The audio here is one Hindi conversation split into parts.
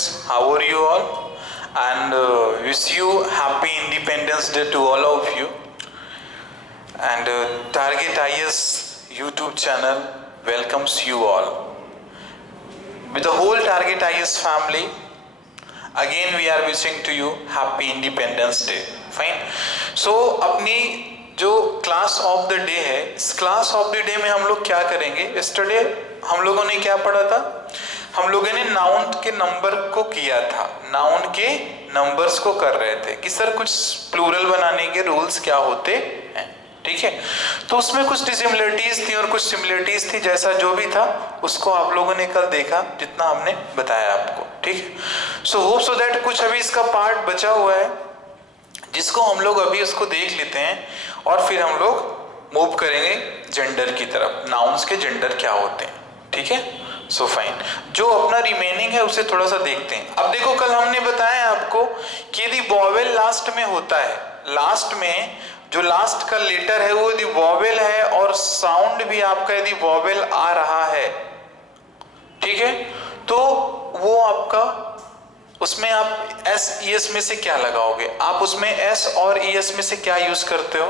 students, how are you all? And wish you happy Independence Day to all of you. And Target IS YouTube channel welcomes you all. With the whole Target IS family, again we are wishing to you happy Independence Day. Fine. So अपनी जो क्लास ऑफ द डे है, इस क्लास ऑफ द डे में हम लोग क्या करेंगे? यस्टरडे हम लोगों ने क्या पढ़ा था? हम लोगों ने नाउन के नंबर को किया था, नाउन के नंबर्स को कर रहे थे कि सर कुछ प्लूरल बनाने के रूल्स क्या होते हैं, ठीक है? तो उसमें कुछ डिसिमिलरिटीज थी और कुछ सिमिलरिटीज थी, जैसा जो भी था उसको आप लोगों ने कल देखा, जितना हमने बताया आपको, ठीक है? सो होप सो दैट कुछ अभी इसका पार्ट बचा हुआ है जिसको हम लोग अभी उसको देख लेते हैं और फिर हम लोग मूव करेंगे जेंडर की तरफ, नाउन्स के जेंडर क्या होते हैं, ठीक है? सो फाइन, जो अपना रिमेनिंग है उसे थोड़ा सा देखते हैं। अब देखो कल हमने बताया आपको कि यदि वॉवेल लास्ट में होता है, लास्ट में जो लास्ट का लेटर है वो यदि वॉवेल है और साउंड भी आपका यदि वॉवेल आ रहा है, ठीक है, तो वो आपका उसमें आप एस ई एस में से क्या लगाओगे? आप उसमें एस और ई एस में से क्या यूज करते हो?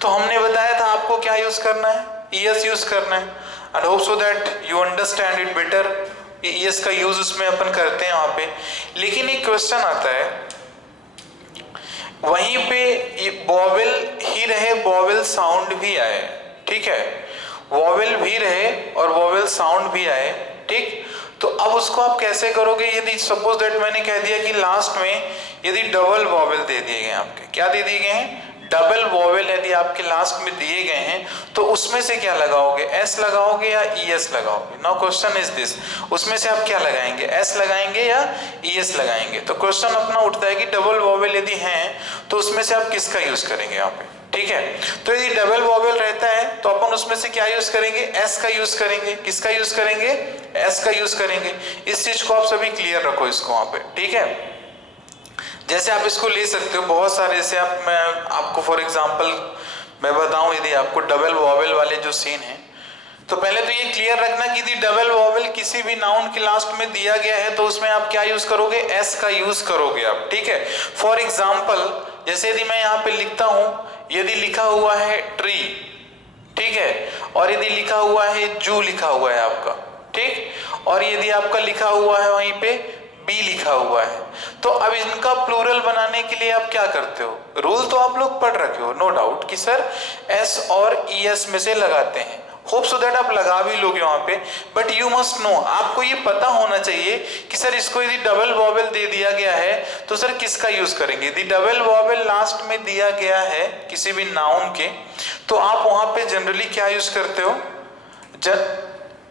तो हमने बताया था आपको क्या यूज करना है, ई एस यूज करना है। And hope so that you understand it better. E S का यूज उसमें अपन करते हैं वहां पे। लेकिन एक क्वेश्चन आता है, वहीं पे वॉवेल ही रहे, वॉवेल साउंड भी आए, ठीक है, वॉवेल भी रहे और वॉवेल साउंड भी आए, ठीक? तो अब उसको आप कैसे करोगे? यदि सपोज दैट मैंने कह दिया कि लास्ट में यदि डबल वॉवेल दे दिए गए, आपके क्या दे दिए गए हैं? डबल वॉवेल यदि आपके लास्ट में दिए गए हैं तो उसमें से क्या लगाओगे? एस लगाओगे या ई एस लगाओगे? नाउ क्वेश्चन इज दिस, उसमें से आप क्या लगाएंगे? एस लगाएंगे या ई एस लगाएंगे? तो क्वेश्चन अपना उठता है कि डबल वॉवेल यदि हैं तो उसमें से आप किसका यूज करेंगे यहाँ पे, ठीक है? तो यदि डबल वॉवेल रहता है तो अपन उसमें से क्या यूज करेंगे? एस का यूज करेंगे। किसका यूज करेंगे? एस का यूज करेंगे। इस चीज को आप सभी क्लियर रखो इसको वहां पे, ठीक है? जैसे आप इसको ले सकते हो बहुत सारे, जैसे आप, मैं आपको फॉर एग्जांपल मैं बताऊं, यदि आपको डबल वॉवेल वाले जो सीन है, तो पहले तो ये क्लियर रखना कि यदि डबल वॉवेल किसी भी नाउन के लास्ट में दिया गया है तो उसमें आप क्या यूज करोगे? एस का यूज करोगे आप, ठीक है? फॉर एग्जाम्पल जैसे यदि मैं यहाँ पे लिखता हूं, यदि लिखा हुआ है ट्री, ठीक है, और यदि लिखा हुआ है जू लिखा हुआ है आपका, ठीक, और यदि आपका लिखा हुआ है वहीं पे बी लिखा हुआ है, तो अब इनका प्लूरल बनाने के लिए आप क्या करते हो? रूल तो आप लोग पढ़ रखे हो नो डाउट कि सर एस और ई एस में से लगाते हैं। होप सो दैट आप लगा भी लोगे वहां पे, बट यू मस्ट नो, आपको ये पता होना चाहिए कि सर इसको यदि डबल वॉवेल दे दिया गया है तो सर किसका यूज करेंगे? यदि डबल वॉवेल लास्ट में दिया गया है किसी भी नाउन के, तो आप वहां पे जनरली क्या यूज करते हो?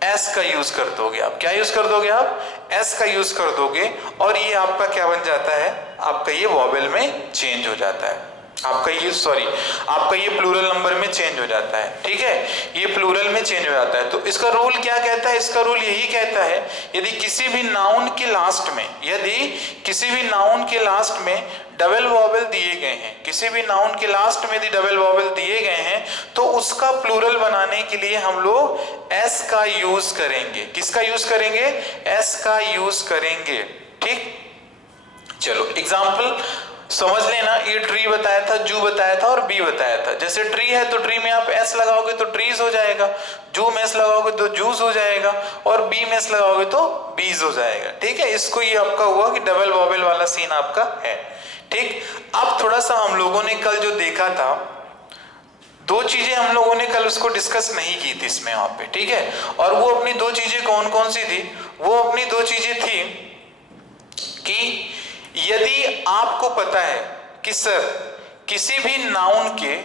एस का यूज कर दोगे आप। क्या यूज कर दोगे आप? एस का यूज कर दोगे, और ये आपका क्या बन जाता है? आपका ये वॉवेल में चेंज हो जाता है, आपका ये प्लूरल नंबर में चेंज हो जाता है, ठीक है? ये प्लूरल में चेंज हो जाता है। तो इसका रूल क्या कहता है? इसका रूल यही कहता है, यदि किसी भी नाउन के लास्ट में, यदि किसी भी नाउन के लास्ट में डबल वॉवेल दिए गए हैं, किसी भी नाउन के लास्ट में यदि डबल वॉवेल दिए गए हैं तो उसका प्लूरल बनाने के लिए हम लोग एस का यूज करेंगे। किसका यूज करेंगे? एस का यूज करेंगे, ठीक? चलो एग्जाम्पल समझ लेना, ये ट्री बताया था, जू बताया था और बी बताया था। जैसे ट्री है तो ट्री में आप एस लगाओगे तो ट्रीज हो जाएगा, जू में एस लगाओगे तो जूस हो जाएगा, और बी में एस लगाओगे तो बीज हो जाएगा, ठीक है? इसको ये आपका हुआ कि डबल वॉवेल वाला सीन आपका है, ठीक? अब थोड़ा सा हम लोगों ने कल जो देखा था, दो चीजें हम लोगों ने कल उसको डिस्कस नहीं की थी इसमें वहां पे, ठीक है? और वो अपनी दो चीजें कौन कौन सी थी? वो अपनी दो चीजें थी कि यदि आपको पता है कि सर किसी भी नाउन के,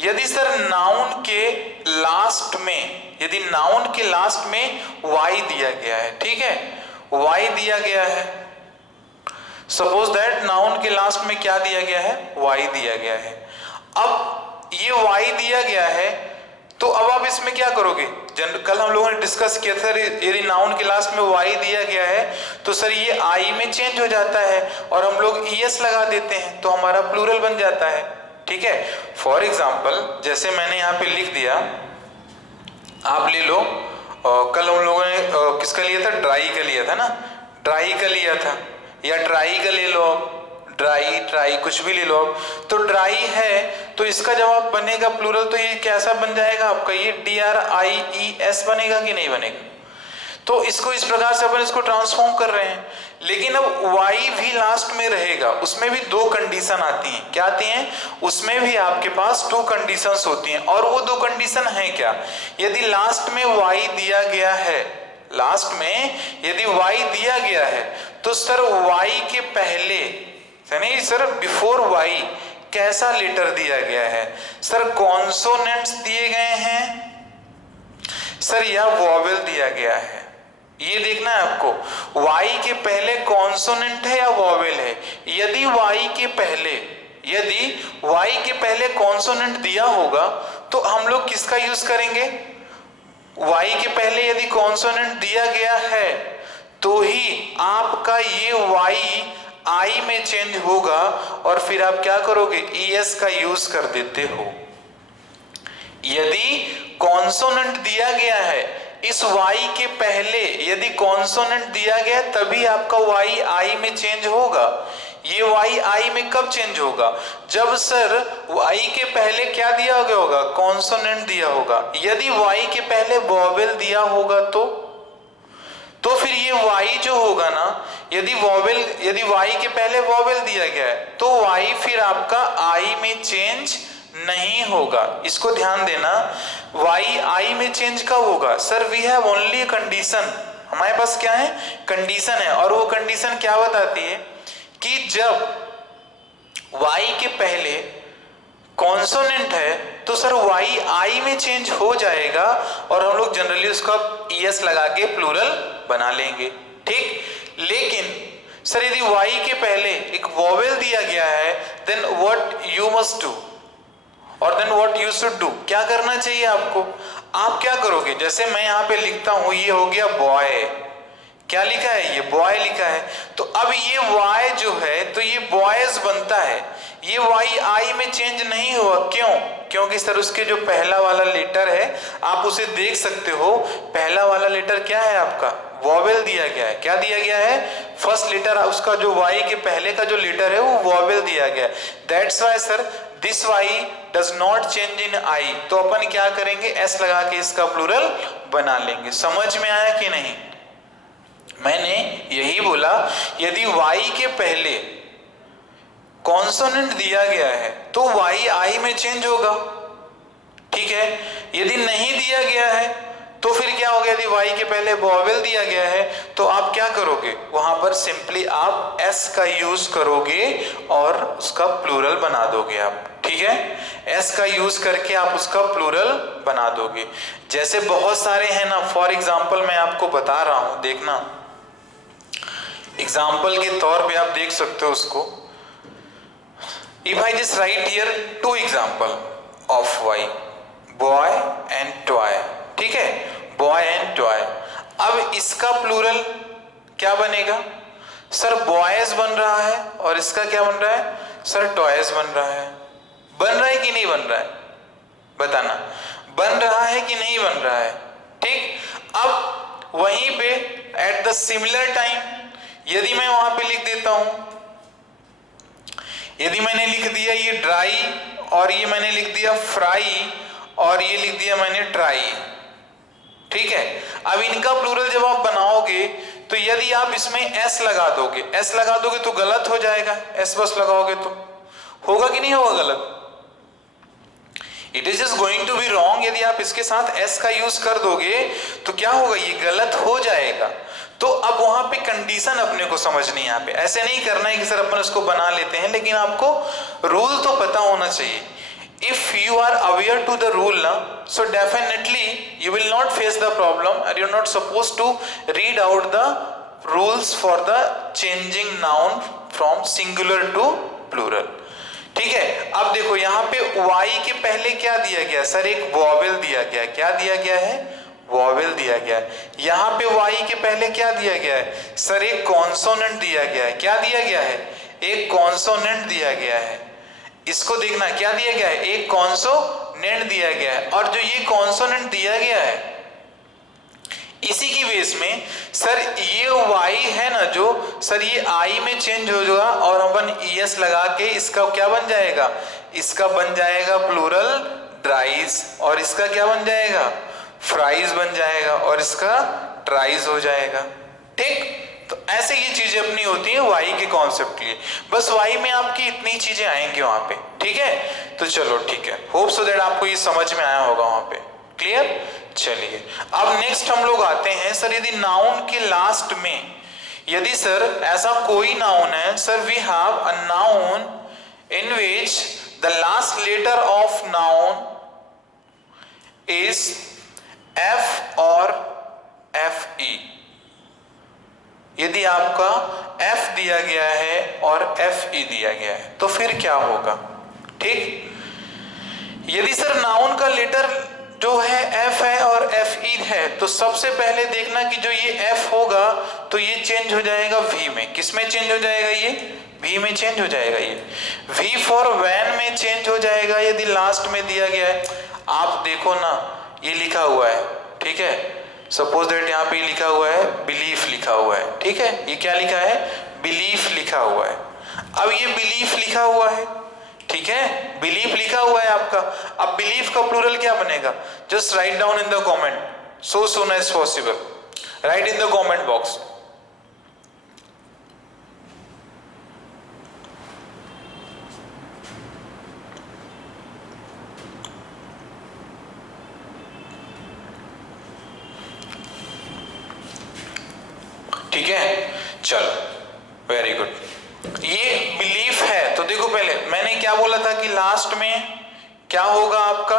यदि सर नाउन के लास्ट में, यदि नाउन के लास्ट में वाई दिया गया है, ठीक है, वाई दिया गया है, सपोज दैट नाउन के लास्ट में क्या दिया गया है? वाई दिया गया है। अब ये वाई दिया गया है तो अब आप इसमें क्या करोगे? कल हम लोगों ने डिस्कस किया था, यदि नाउन के लास्ट में वाई दिया गया है तो सर ये आई में चेंज हो जाता है और हम लोग ई एस लगा देते हैं तो हमारा प्लूरल बन जाता है, ठीक है? फॉर एग्जाम्पल जैसे मैंने यहाँ पे लिख दिया, आप ले लो, कल हम लोगों ने किसका लिया था? ड्राई का लिया था ना, ड्राई का लिया था, या ट्राई का ले लो, ड्राई ट्राई कुछ भी ले लो आप। तो ड्राई है तो इसका जवाब बनेगा प्लूरल, तो ये कैसा बन जाएगा आपका, ये DRIES बनेगा कि नहीं बनेगा। तो इसको इस प्रकार से अपन इसको ट्रांसफॉर्म कर रहे हैं। लेकिन अब वाई भी लास्ट में रहेगा, उसमें भी दो कंडीशन आती हैं। क्या आती हैं? उसमें भी आपके पास टू कंडीशंस होती हैं, और वो दो कंडीशन है क्या? यदि लास्ट में वाई दिया गया है, लास्ट में यदि वाई दिया गया है, तो सर वाई के पहले, नहीं सर बिफोर वाई कैसा लेटर दिया गया है? सर कॉन्सोनेंट्स दिए गए हैं सर, या वॉवेल दिया गया है? ये देखना है आपको, वाई के पहले कॉन्सोनेंट है या वॉवेल है। यदि वाई के पहले कॉन्सोनेंट दिया होगा तो हम लोग किसका यूज करेंगे? वाई के पहले यदि कॉन्सोनेंट दिया गया है तो ही आपका ये वाई आई में चेंज होगा, और फिर आप क्या करोगे? ES का यूज कर देते हो। यदि कॉन्सोनेंट दिया गया है, इस y के पहले यदि कॉन्सोनेंट दिया गया तभी आपका y i में चेंज होगा। ये y i में कब चेंज होगा? जब सर y के पहले क्या दिया गया होगा? कॉन्सोनेंट दिया होगा। यदि y के पहले वॉवेल दिया होगा तो फिर ये y जो होगा ना, यदि y के पहले वॉवेल दिया गया है तो y फिर आपका i में चेंज नहीं होगा। इसको ध्यान देना, y i में चेंज कब होगा? Sir we have only condition, हमारे पास क्या है? कंडीशन है, और वो कंडीशन क्या बताती है कि जब y के पहले कॉन्सोनेंट है तो सर y i में चेंज हो जाएगा, और हम लोग जनरली उसका ES लगा के प्लूरल बना लेंगे, ठीक। लेकिन सर यदि y के पहले एक वॉवेल दिया गया है, then what you must do, और then what you should do, क्या करना चाहिए आपको? आप क्या करोगे? जैसे मैं यहाँ पे लिखता हूं, ये हो गया बॉय, क्या लिखा है? ये बॉय लिखा है। तो अब ये y जो है तो ये बॉयज बनता है, ये y i में चेंज नहीं हुआ। क्यों? क्योंकि सर उसके जो पहला वाला लेटर है आप उसे देख सकते हो, पहला वाला लेटर क्या है आपका? वॉवेल दिया गया है। क्या दिया गया है? फर्स्ट लेटर उसका जो y के पहले का जो लेटर है वो वॉवेल दिया गया है। That's why sir this y does not change in i, तो अपन क्या करेंगे? s लगा के इसका प्लूरल बना लेंगे। समझ में आया कि नहीं? मैंने यही बोला, यदि y के पहले कॉन्सोनेंट दिया गया है तो y i में चेंज होगा, ठीक है। यदि नहीं दिया गया है तो फिर क्या होगा? यदि y के पहले वॉवेल दिया गया है तो आप क्या करोगे? वहां पर सिंपली आप s का यूज करोगे और उसका प्लूरल बना दोगे आप, ठीक है। s का यूज करके आप उसका प्लूरल बना दोगे। जैसे बहुत सारे हैं ना, फॉर एग्जाम्पल मैं आपको बता रहा हूं, देखना एग्जाम्पल के तौर पे आप देख सकते हो उसको। If I just write here two example of y, boy and toy, ठीक है, boy and toy। अब इसका प्लूरल क्या बनेगा? सर boys बन रहा है, और इसका क्या बन रहा है? सर toys बन रहा है। बन रहा है कि नहीं बन रहा है? बताना, बन रहा है कि नहीं बन रहा है? ठीक। अब वहीं पे एट द सिमिलर टाइम यदि मैं वहां पे लिख देता हूं, यदि मैंने लिख दिया ये ड्राई, और ये मैंने लिख दिया फ्राई, और ये लिख दिया मैंने ट्राई, ठीक है। अब इनका प्लूरल जब आप बनाओगे तो यदि आप इसमें s लगा दोगे तो गलत हो जाएगा। s बस लगाओगे तो होगा कि नहीं होगा गलत? It is just going to be wrong. यदि आप इसके साथ s का यूज कर दोगे तो क्या होगा? ये गलत हो जाएगा। तो अब वहां पे कंडीशन अपने को समझनी है। यहाँ पे ऐसे नहीं करना है कि सर अपन उसको बना लेते हैं, लेकिन आपको रूल तो पता होना चाहिए। If you are aware to the rule ना, so definitely you will not face the problem, and you are not suppose to read out the rules for the changing noun from singular to plural, ठीक है। अब देखो यहाँ पे y के पहले क्या दिया गया? सर एक वॉवेल दिया गया। क्या दिया गया है? वॉवेल दिया गया है। यहाँ पे y के पहले क्या दिया गया है? सर एक कॉन्सोनेंट दिया गया है। क्या दिया गया है? एक कॉन्सोनेंट दिया गया है। इसको देखना, क्या दिया गया है? एक कॉन्सोनेंट दिया गया है। और जो ये कॉन्सोनेंट दिया गया है, इसी की बेस में सर ये y है ना जो सर ये I में चेंज हो जाएगा और अपन es लगा के इसका क्या बन जाएगा, इसका बन जाएगा प्लूरल ड्राइज और इसका क्या बन जाएगा, फ्राइज बन जाएगा और इसका ट्राइज हो जाएगा। ठीक, तो ऐसे ये चीजें अपनी होती है y के कॉन्सेप्ट के लिए। बस y में आपकी इतनी चीजें आएंगी वहां पे। ठीक है, तो चलो ठीक है, होप सो दैट आपको ये समझ में आया होगा वहां पे। क्लियर? चलिए अब नेक्स्ट हम लोग आते हैं सर यदि नाउन के लास्ट में यदि सर ऐसा कोई नाउन है, sir we have a noun in which the last letter of noun is F और एफ ई। यदि आपका एफ दिया गया है और एफ ई दिया गया है तो फिर क्या होगा। ठीक, यदि सर नाउन का लेटर जो है एफ है और एफ ई है तो सबसे पहले देखना कि जो ये एफ होगा तो ये चेंज हो जाएगा वी में। किस में चेंज हो जाएगा, ये वी में चेंज हो जाएगा। ये वी फॉर वैन में चेंज हो जाएगा यदि लास्ट में दिया गया है। आप देखो ना ये लिखा हुआ है, ठीक है, सपोज दैट यहाँ पे लिखा हुआ है बिलीफ लिखा हुआ है। ठीक है, ये क्या लिखा है, बिलीफ लिखा हुआ है। अब ये बिलीफ लिखा हुआ है, ठीक है, बिलीफ लिखा हुआ है आपका। अब बिलीफ का प्लूरल क्या बनेगा, just write down in the comment so soon as possible, write in the comment box. ठीक है, चलो वेरी गुड। ये बिलीफ है तो देखो पहले मैंने क्या बोला था कि लास्ट में क्या होगा आपका,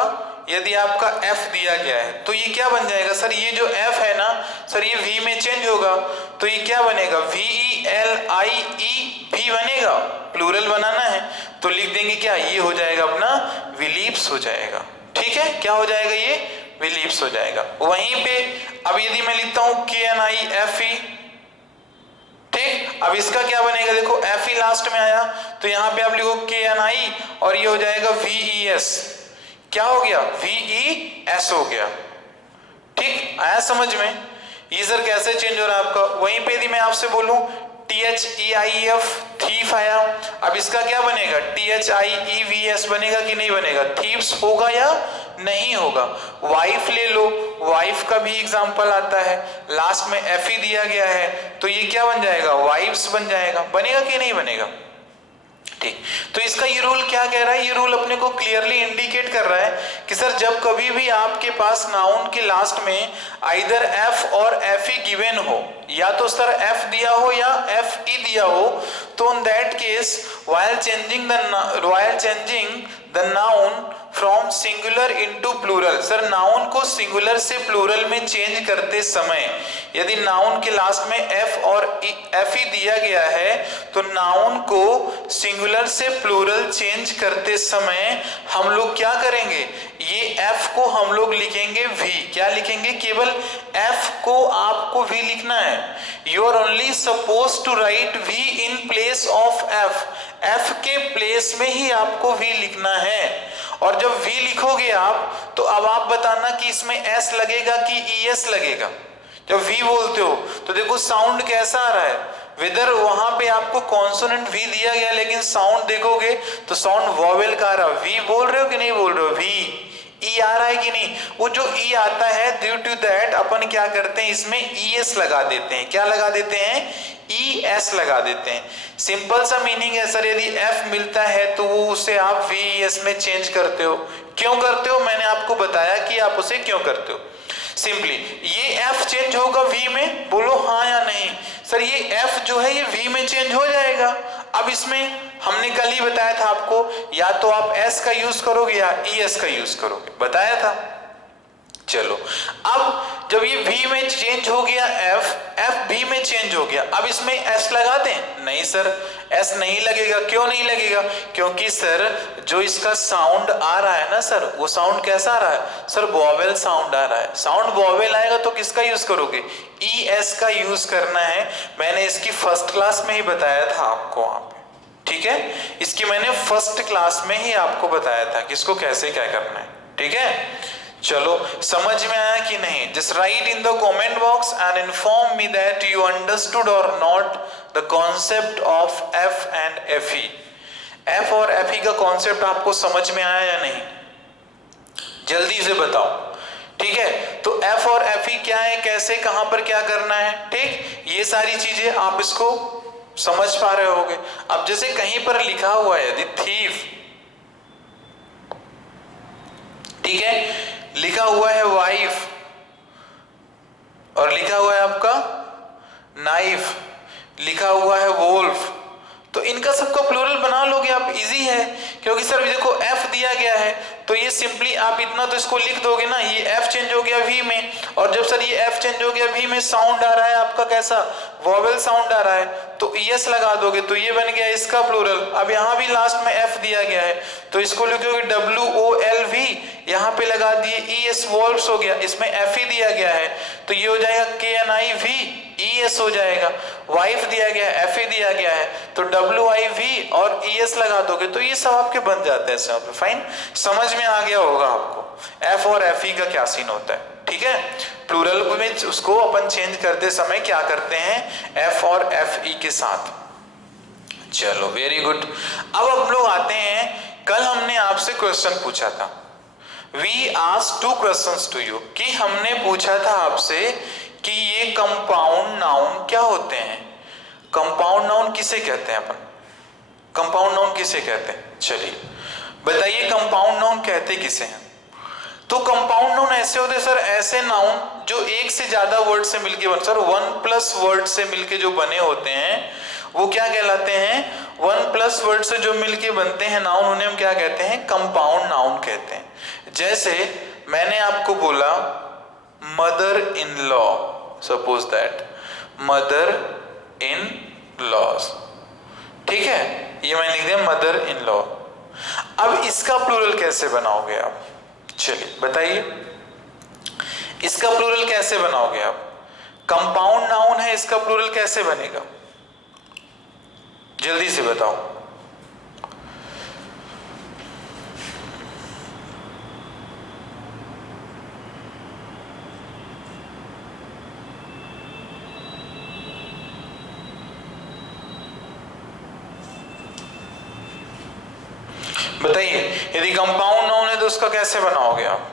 यदि आपका एफ दिया गया है तो ये क्या बन जाएगा सर, ये जो एफ है ना सर ये वी में चेंज होगा तो ये क्या बनेगा, वी ई एल आई ई भी बनेगा। प्लूरल बनाना है तो लिख देंगे क्या, ये हो जाएगा अपना विलीप्स हो जाएगा। ठीक है, क्या हो जाएगा, ये विलीप्स हो जाएगा। वहीं पे अब यदि मैं लिखता हूं के एन आई एफ ई, ठीक, अब इसका क्या बनेगा, देखो एफ ई लास्ट में आया तो यहां पे आप लिखो के एन आई और ये हो जाएगा वी ई एस। क्या हो गया, वी ई एस हो गया। ठीक, आया समझ में, ये सर कैसे चेंज हो रहा है आपका। वहीं पे यदि मैं आपसे बोलूं T H E I F thief आया, अब इसका क्या बनेगा, T H I E V S बनेगा कि नहीं बनेगा, थीव्स होगा या नहीं होगा। वाइफ ले लो, वाइफ का भी एग्जांपल आता है, लास्ट में एफ ई दिया गया है तो ये क्या बन जाएगा, वाइफ्स बन जाएगा। बनेगा कि नहीं बनेगा। ठीक, तो इसका ये रूल क्या कह रहा है, ये रूल अपने को क्लियरली इंडिकेट कर रहा है कि सर जब कभी भी आपके पास नाउन के लास्ट में आइदर एफ और एफ ई गिवन हो, या तो सर एफ दिया हो या एफ ई दिया हो, तो in that case while changing the noun from singular into plural, sir noun को सिंगुलर से प्लूरल में चेंज करते समय यदि नाउन के लास्ट में एफ और एफ ई दिया गया है तो नाउन को सिंगुलर से प्लूरल चेंज करते समय हम लोग क्या करेंगे, ये एफ को हम लोग लिखेंगे वी। क्या लिखेंगे, केवल एफ को आपको वी लिखना है। You are only suppose to write V in place of F, F के प्लेस में ही आपको वी लिखना है। और जब v लिखोगे आप तो अब आप बताना कि इसमें s लगेगा कि es लगेगा। जब v बोलते हो तो देखो साउंड कैसा आ रहा है, वेदर वहां पे आपको कॉन्सोनेंट v दिया गया लेकिन साउंड देखोगे तो साउंड वॉवेल का आ रहा है। v बोल रहे हो कि नहीं बोल रहे हो, v ई आ रहा है कि नहीं, वो जो ई आता है ड्यू टू दैट अपन क्या करते हैं इसमें es लगा देते हैं। क्या लगा देते हैं, es लगा देते हैं। सिंपल सा मीनिंग है सर, यदि f मिलता है तो वो उसे आप ves में चेंज करते हो। क्यों करते हो, मैंने आपको बताया कि आप उसे क्यों करते हो। सिंपली ये f चेंज होगा v में, बोलो हाँ या नहीं। सर ये f जो है ये v में चेंज हो जाएगा। अब इसमें हमने कल ही बताया था आपको, या तो आप s का यूज करोगे या es का यूज करोगे, बताया था। चलो अब जब ये v में चेंज हो गया f v में चेंज हो गया, अब इसमें s लगा दें, नहीं सर s नहीं लगेगा। क्यों नहीं लगेगा, क्योंकि सर जो इसका साउंड आ रहा है ना सर, वो साउंड कैसा आ रहा है सर, वॉवेल साउंड आ रहा है। साउंड वॉवेल आएगा तो किसका यूज करोगे, es का यूज करना है। मैंने इसकी फर्स्ट क्लास में ही बताया था आपको वहां पे, ठीक है, इसकी मैंने फर्स्ट क्लास में ही आपको बताया था कि इसको कैसे क्या करना है। ठीक है, चलो समझ में आया कि नहीं? Just write in the comment box and inform me that you understood और not the concept of F and F E. F और एफ ई का कॉन्सेप्ट आपको समझ में आया या नहीं? जल्दी से बताओ। ठीक है, तो एफ और एफ ई क्या है, कैसे, कहां पर क्या करना है, ठीक, ये सारी चीजें आप इसको समझ पा रहे होगे। अब जैसे कहीं पर लिखा हुआ है यदि थीफ, ठीक है, लिखा हुआ है वाइफ और लिखा हुआ है आपका नाइफ, लिखा हुआ है वोल्फ, तो इनका सबका प्लूरल बना लोगे आप, इजी है। क्योंकि सर देखो एफ दिया गया है तो ये सिंपली आप इतना तो इसको लिख दोगे ना, ये एफ चेंज हो गया वी में, और जब सर ये एफ चेंज हो गया वी में, साउंड आ रहा है आपका कैसा, वॉवेल साउंड आ रहा है, तो ईएस लगा दोगे तो ये बन गया इसका प्लूरल। अब यहाँ भी लास्ट में एफ दिया गया है तो इसको लिखोगे WOLV, यहाँ पे लगा दिए ES, वॉल्व्स हो गया, इसमें एफ ही दिया गया है तो ये हो जाएगा KNIV, ES हो जाएगा। वाइफ दिया गया है, एफ ही दिया गया है तो WIV और ES लगा दोगे तो ये सब आपके बन जाते हैं। फाइन, समझ में आ गया होगा आपको एफ और एफ ई का क्या सीन होता है। ठीक है, प्लूरल में उसको अपन चेंज करते समय क्या करते हैं, एफ और एफ ई के साथ। चलो वेरी गुड। अब हम लोग आते हैं, कल हमने आपसे क्वेश्चन पूछा था, we asked 2 questions to you, कि हमने पूछा था आपसे कि ये कंपाउंड नाउन क्या होते हैं। कंपाउंड नाउन किसे कहते हैं अपन, कंपाउंड नाउन किसे कहते हैं, चलिए बताइए कंपाउंड नाउन कहते किसे हैं। तो कंपाउंड नाउन ऐसे होते हैं सर, ऐसे नाउन जो एक से ज्यादा वर्ड से मिलके बने, सर 1+ वर्ड से मिलके जो बने होते हैं वो क्या कहलाते हैं, 1+ वर्ड से जो मिलके बनते हैं नाउन, उन्हें हम क्या कहते हैं, कंपाउंड नाउन कहते हैं। जैसे मैंने आपको बोला mother in law, suppose that mother in laws, ठीक है, ये मैंने लिख दिया मदर इन लॉ। अब इसका प्लूरल कैसे बनाओगे आप, चलिए बताइए इसका प्लूरल कैसे बनाओगे आप। कंपाउंड नाउन है, इसका प्लूरल कैसे बनेगा, जल्दी से बताओ। बताइए यदि कंपाउंड नाउन है तो उसका कैसे बनाओगे आप।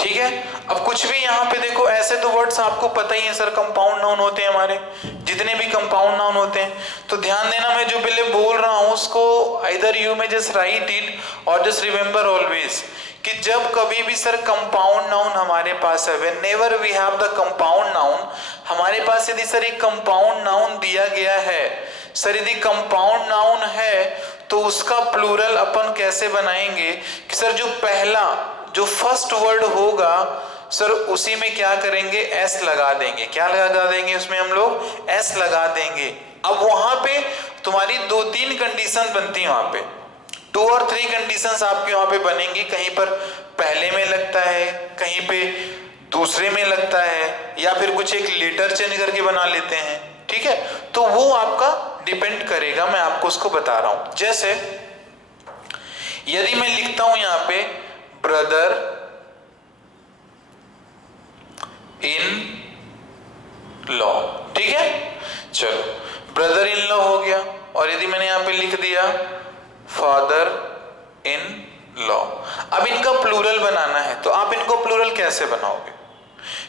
ठीक है, अब कुछ भी यहाँ पे देखो, ऐसे तो वर्ड्स आपको पता ही है सर कंपाउंड नाउन होते हैं, हमारे जितने भी कंपाउंड नाउन होते हैं। तो ध्यान देना, मैं जो पहले बोल रहा हूँ उसको आइदर यू में जस्ट राइट इट और जस्ट रिमेंबर ऑलवेज कि जब कभी भी सर कंपाउंड नाउन हमारे पास है, whenever we have the compound noun, हमारे पास यदि सर एक कंपाउंड नाउन दिया गया है, सर यदि कंपाउंड नाउन है तो उसका प्लूरल अपन कैसे बनाएंगे कि सर जो पहला जो फर्स्ट वर्ड होगा सर उसी में क्या करेंगे, एस लगा देंगे। क्या लगा देंगे उसमें हम लोग, एस लगा देंगे। अब वहां पे तुम्हारी 2-3 कंडीशन बनती है, वहां पे 2 और 3 कंडीशंस आपके वहां पे बनेंगी। कहीं पर पहले में लगता है, कहीं पे दूसरे में लगता है, या फिर कुछ एक लेटर चेंज करके बना लेते हैं। ठीक है, तो वो आपका डिपेंड करेगा, मैं आपको उसको बता रहा हूं। जैसे यदि मैं लिखता हूं यहां पे ब्रदर इन लॉ, ठीक है, चलो ब्रदर इन लॉ हो गया। और यदि मैंने यहां पे लिख दिया फादर इन लॉ, अब इनका प्लूरल बनाना है तो आप इनको प्लूरल कैसे बनाओगे,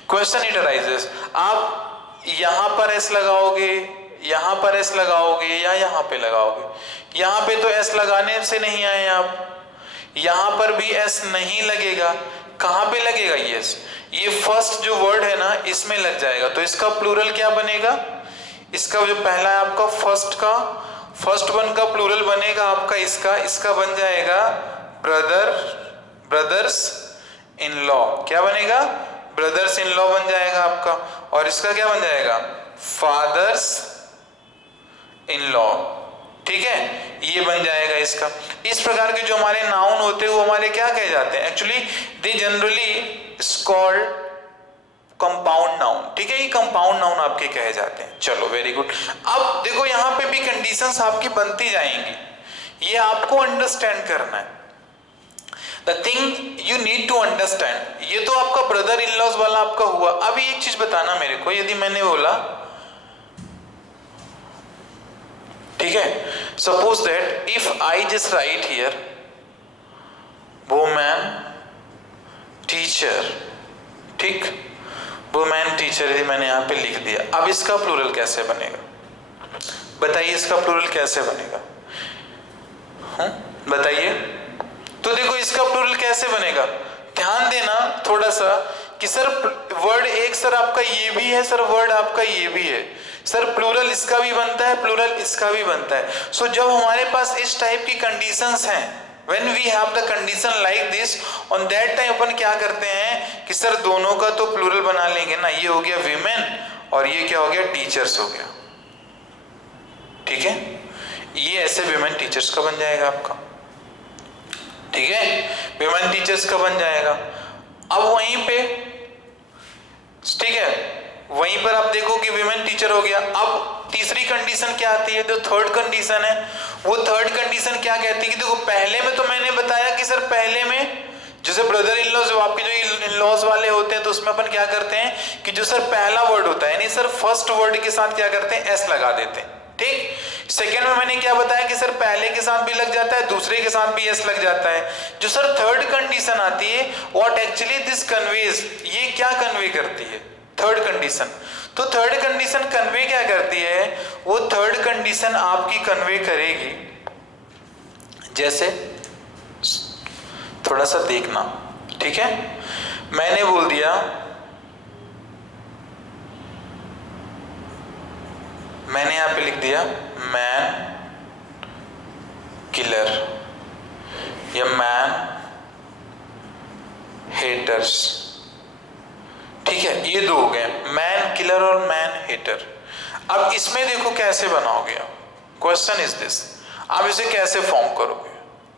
क्वेश्चन इट अराइजेस। आप यहां पर एस लगाओगे, यहां पर एस लगाओगे, या यहां पे लगाओगे। यहां पे तो एस लगाने से नहीं आए आप, यहां पर भी एस नहीं लगेगा, कहां पे लगेगा यस, ये फर्स्ट जो वर्ड है ना इसमें लग जाएगा। तो इसका प्लूरल क्या बनेगा, इसका जो पहला है आपका फर्स्ट वन का प्लूरल बनेगा आपका इसका बन जाएगा ब्रदर्स इन लॉ। क्या बनेगा, ब्रदर्स इन लॉ बन जाएगा आपका। और इसका क्या बन जाएगा, फादर्स इन लॉ। ठीक है, ये बन जाएगा इसका। इस प्रकार के जो हमारे नाउन होते हैं वो हमारे क्या कहे जाते हैं, actually they generally called compound noun. ठीक है, ये कंपाउंड नाउन आपके कहे जाते हैं। चलो वेरी गुड। अब देखो यहाँ पे भी कंडीशंस आपकी बनती जाएंगी, ये आपको अंडरस्टैंड करना है। The thing you need to understand, ये तो आपका ब्रदर इन लॉज वाला आपका हुआ। अभी एक चीज बताना मेरे को, यदि मैंने बोला ठीक है, suppose that if I just right here women teacher, ठीक, वुमेन टीचर यदि मैंने यहां पे लिख दिया, अब इसका प्लूरल कैसे बनेगा बताइए, इसका प्लूरल कैसे बनेगा, बताइए। तो देखो इसका प्लूरल कैसे बनेगा, ध्यान देना थोड़ा सा कि सर वर्ड एक सर आपका ये भी है, सर वर्ड आपका ये भी है, सर प्लूरल इसका भी बनता है, प्लूरल इसका भी बनता है। सो जब हमारे पास इस टाइप की कंडीशंस हैं, when we have the condition like this, on that time अपन क्या करते हैं कि सर दोनों का तो प्लूरल बना लेंगे ना, ये हो गया विमेन और ये क्या हो गया टीचर्स हो गया, ठीक है, ये ऐसे विमेन टीचर्स का बन जाएगा आपका, ठीक है, विमेन टीचर्स का बन जाएगा। अब वहीं पे ठीक है, वहीं पर आप देखो कि विमेन टीचर हो गया। अब तीसरी कंडीशन क्या आती है, जो थर्ड कंडीशन है, वो थर्ड कंडीशन क्या कहती है कि देखो पहले में तो मैंने बताया कि सर पहले में जैसे ब्रदर इन लॉज, आपके जो इन लॉज वाले होते हैं तो उसमें अपन क्या करते हैं कि जो सर पहला वर्ड होता है यानी सर फर्स्ट वर्ड के साथ क्या करते हैं एस लगा देते हैं, ठीक। सेकेंड में मैंने क्या बताया कि सर पहले के साथ भी लग जाता है, दूसरे के साथ भी एस लग जाता है। जो सर थर्ड कंडीशन आती है व्हाट एक्चुअली दिस कन्वेज, ये क्या कन्वे करती है थर्ड कंडीशन, तो थर्ड कंडीशन कन्वे क्या करती है, वो थर्ड कंडीशन आपकी कन्वे करेगी, जैसे थोड़ा सा देखना, ठीक है, मैंने बोल दिया मैंने यहां पे लिख दिया मैन किलर या मैन हेटर्स, ठीक है, ये दो हो गए मैन किलर और मैन हेटर। अब इसमें देखो कैसे बनाओगे आप, क्वेश्चन इज दिस, आप इसे कैसे फॉर्म करोगे,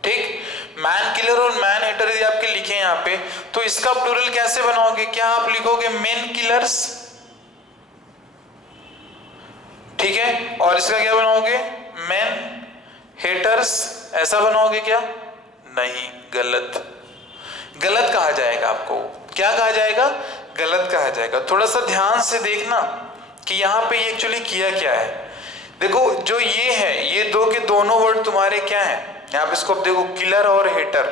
ठीक, मैन किलर और मैन हेटर यदि आपके लिखे यहाँ पे तो इसका प्लूरल कैसे बनाओगे, क्या आप लिखोगे मेन किलर्स, ठीक है, और इसका क्या बनाओगे मेन हेटर्स, ऐसा बनाओगे क्या, नहीं, गलत, गलत कहा जाएगा आपको, क्या कहा जाएगा, गलत कहा जाएगा। थोड़ा सा ध्यान से देखना कि यहाँ पे ये एक्चुअली किया क्या है। देखो जो ये है, ये दो के दोनों वर्ड तुम्हारे क्या है, यहाँ पे इसको देखो किलर और हेटर,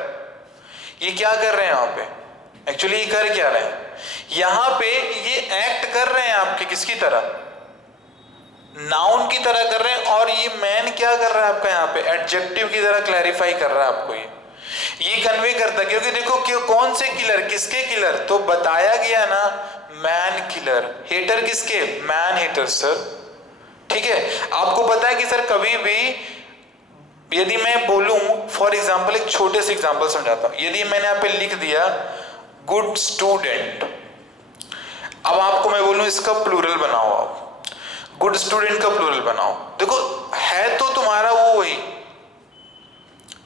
ये क्या कर रहे हैं यहाँ पे, एक्चुअली ये कर क्या रहे हैं, यहाँ पे ये एक्ट कर रहे हैं आपके किसकी तरह, नाउन की तरह कर रहे हैं, और ये मैन क्या कर रहा है आपका यहाँ पे एडजेक्टिव की तरह क्लैरिफाई कर रहा है आपको, ये कन्वे करता, क्योंकि देखो क्यों कौन से किलर, किसके किलर, तो बताया गया ना मैन किलर, हेटर किसके, मैन हेटर सर, ठीक है। आपको पता है कि सर कभी भी यदि मैं बोलूं फॉर एग्जांपल, एक छोटे से एग्जांपल समझाता हूं, यदि मैंने यहाँ पे लिख दिया गुड स्टूडेंट, अब आपको मैं बोलूं इसका प्लूरल बनाओ, आप गुड स्टूडेंट का प्लूरल बनाओ, देखो है तो तुम्हारा वो वही,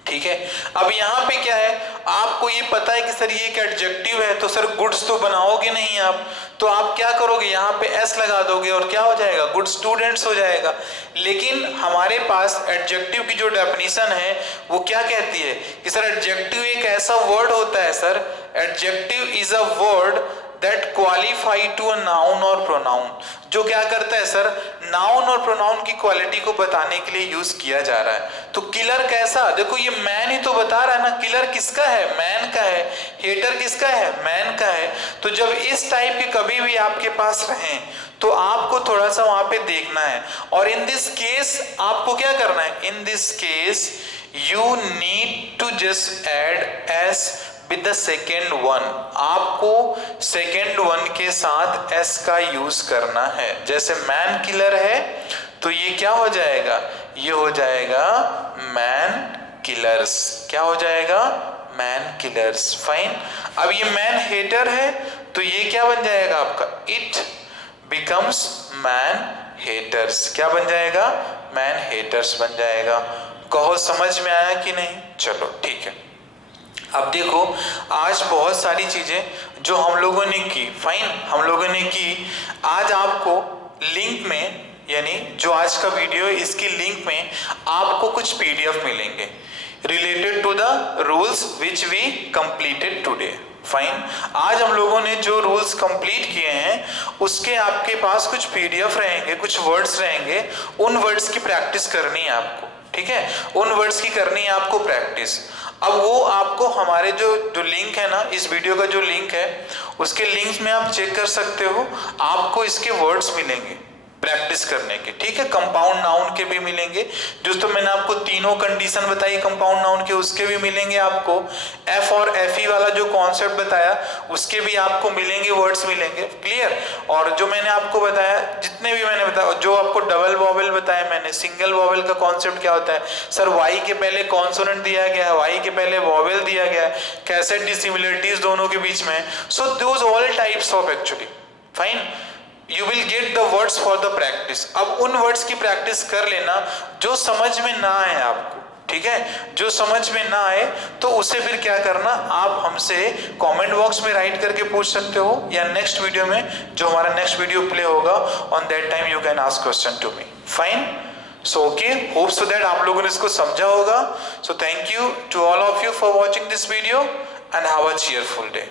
ठीक है। अब यहाँ पे क्या है, आपको ये पता है कि सर ये एक एडजेक्टिव है, तो सर गुड्स तो बनाओगे नहीं आप, तो आप क्या करोगे यहाँ पे एस लगा दोगे और क्या हो जाएगा, गुड स्टूडेंट्स हो जाएगा। लेकिन हमारे पास एडजेक्टिव की जो डेफिनेशन है वो क्या कहती है कि सर एडजेक्टिव एक ऐसा वर्ड होता है, sir adjective is a word that qualify to a noun और प्रोनाउन, जो क्या करता है सर नाउन और प्रोनाउन की क्वालिटी को बताने के लिए यूज किया जा रहा है। तो किलर कैसा, देखो ये मैन ही तो बता रहा है ना, किलर किसका है, मैन का है, हेटर किसका है, मैन का है। तो जब इस टाइप के कभी भी आपके पास रहें तो आपको थोड़ा सा वहां पे देखना है, और इन दिस केस आपको क्या करना है, in this case you need to just add S with the second one, आपको सेकेंड वन के साथ एस का यूज करना है। जैसे मैन किलर है तो ये क्या हो जाएगा, ये हो जाएगा मैन किलर्स, क्या हो जाएगा मैन किलर्स, फाइन। अब ये मैन हेटर है तो ये क्या बन जाएगा आपका, इट बिकम्स मैन हेटर्स, क्या बन जाएगा, मैन हेटर्स बन जाएगा। कहो समझ में आया कि नहीं, चलो ठीक है। अब देखो आज बहुत सारी चीजें जो हम लोगों ने की, फाइन, हम लोगों ने की, आज आपको लिंक में यानी जो आज का वीडियो है इसकी लिंक में आपको कुछ पीडीएफ मिलेंगे। related to the rules which we completed today. Fine, आज हम लोगों ने जो रूल्स कंप्लीट किए हैं उसके आपके पास कुछ पीडीएफ रहेंगे, कुछ वर्ड्स रहेंगे, उन वर्ड्स की प्रैक्टिस करनी है आपको, ठीक है, उन वर्ड्स की करनी है आपको प्रैक्टिस। अब वो आपको हमारे जो लिंक है ना, इस वीडियो का जो लिंक है उसके लिंक्स में आप चेक कर सकते हो, आपको इसके वर्ड्स मिलेंगे प्रैक्टिस करने के, ठीक है। कंपाउंड नाउन के भी मिलेंगे, जो मैंने आपको तीनों कंडीशन बताई कंपाउंड नाउन के, उसके भी मिलेंगे आपको। एफ और एफ ई वाला जो कॉन्सेप्ट बताया उसके भी आपको मिलेंगे, वर्ड्स मिलेंगे, क्लियर। और जो मैंने आपको बताया, जितने भी मैंने बताया, जो आपको डबल वॉवेल बताया मैंने, सिंगल वॉवेल का कॉन्सेप्ट क्या होता है, सर वाई के पहले कॉन्सोनेंट दिया गया है, वाई के पहले वॉवेल दिया गया है, कैसे डिसिमिलरिटीज दोनों के बीच में, so those all types of actually, fine, you will get the words for the practice. अब उन वर्ड्स की प्रैक्टिस कर लेना जो समझ में ना आए आपको, ठीक है, जो समझ में ना आए तो उसे फिर क्या करना, आप हमसे कमेंट बॉक्स में राइट करके पूछ सकते हो, या नेक्स्ट वीडियो में जो हमारा नेक्स्ट वीडियो प्ले होगा on that time you can ask question to me, fine. So okay, hope so that आप लोगों ने इसको समझा होगा। So thank you to all of you for watching this video and have a cheerful day.